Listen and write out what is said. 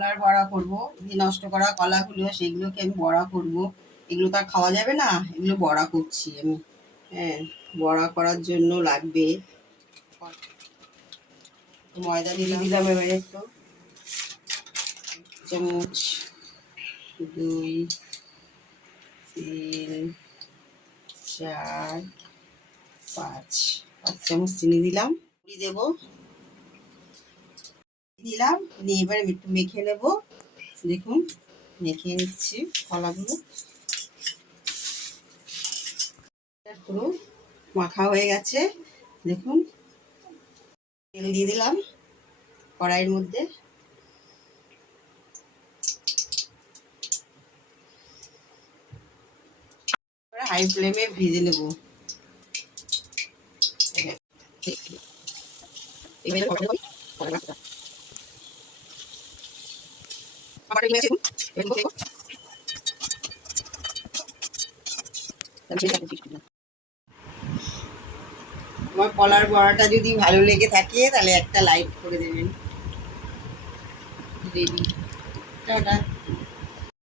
কলার বড়া করব যে নষ্ট করা কলাগুলো, সেগুলোকে আমি বড়া করব। এগুলো তো আর খাওয়া যাবে না, এগুলো বড়া করছি আমি। হ্যাঁ বড়া করার জন্য লাগবে। ময়দা দিয়ে দিলাম এবারে একটু। চামচ, দুই, তিন, চার, পাঁচ। পাঁচ চামচ চিনি দিলাম। পুরি দেবো। দিলাম দিয়ে এবার একটু মেখে নেব। দেখুন, মেখে নিচ্ছি কলাগুলো। পুরো মাখা হয়ে গেছে। দেখুন, তেল দিয়ে দিলাম কড়াইয়ের মধ্যে। হাই ফ্লেমে ভেজে নেব। আমার কলার বড়াটা যদি ভালো লেগে থাকে তাহলে একটা লাইক করে দেবেন। Ready tata.